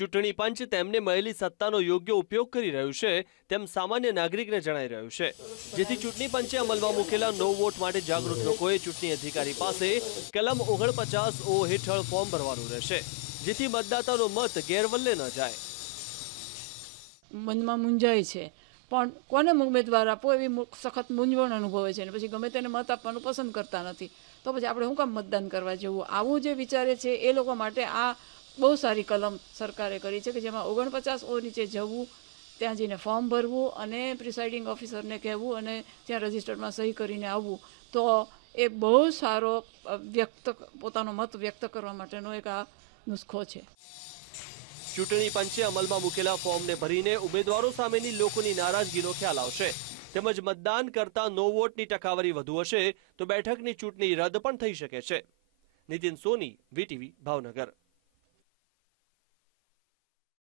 ચૂંટણી પંચ તેમને મળેલી સત્તાનો યોગ્ય ઉપયોગ કરી રહ્યું છે તેમ સામાન્ય નાગરિકને જણાઈ રહ્યું છે. જેથી ચૂંટણી પંચે અમલમાં મૂકેલા નો વોટ માટે જાગૃત લોકોએ ચૂંટણી અધિકારી પાસે કલમ ઓગણપચાસ ઓ હેઠળ ફોર્મ ભરવાનું રહેશે, જેથી મતદાતાનો મત ગેરવલ્લે ન જાય. મનમાં મૂંઝાય છે. પણ કોને ઉમેદવાર આપો એવી સખત મૂંઝવણ અનુભવે છે? અને પછી ગમે તેને મત આપવાનું પસંદ કરતા નથી. તો પછી આપણે શું કામ મતદાન કરવા જેવું? આવું જે વિચારે છે એ લોકો માટે આ બહુ સારી કલમ સરકારે કરી છે કે જેમાં ઓગણપચાસ ઓ નીચે જવું, ત્યાં જઈને ફોર્મ ભરવું અને પ્રિસાઇડિંગ ઓફિસરને કહેવું અને ત્યાં રજિસ્ટરમાં સહી કરીને આવવું. તો એ બહુ સારો વ્યક્ત, પોતાનો મત વ્યક્ત કરવા માટેનો એક આ નુસ્ખો છે. ચૂંટણી પંચે અમલમાં મૂકેલા ફોર્મને ભરીને ઉમેદવારો સામેની લોકોની નારાજગીનો ખ્યાલ આવશે. તેમજ મતદાન કરતા નો વોટની ટકાવારી વધુ હશે તો બેઠકની ચૂંટણી રદ પણ થઈ શકે છે. નીતિન સોની, વીટીવી, ભાવનગર.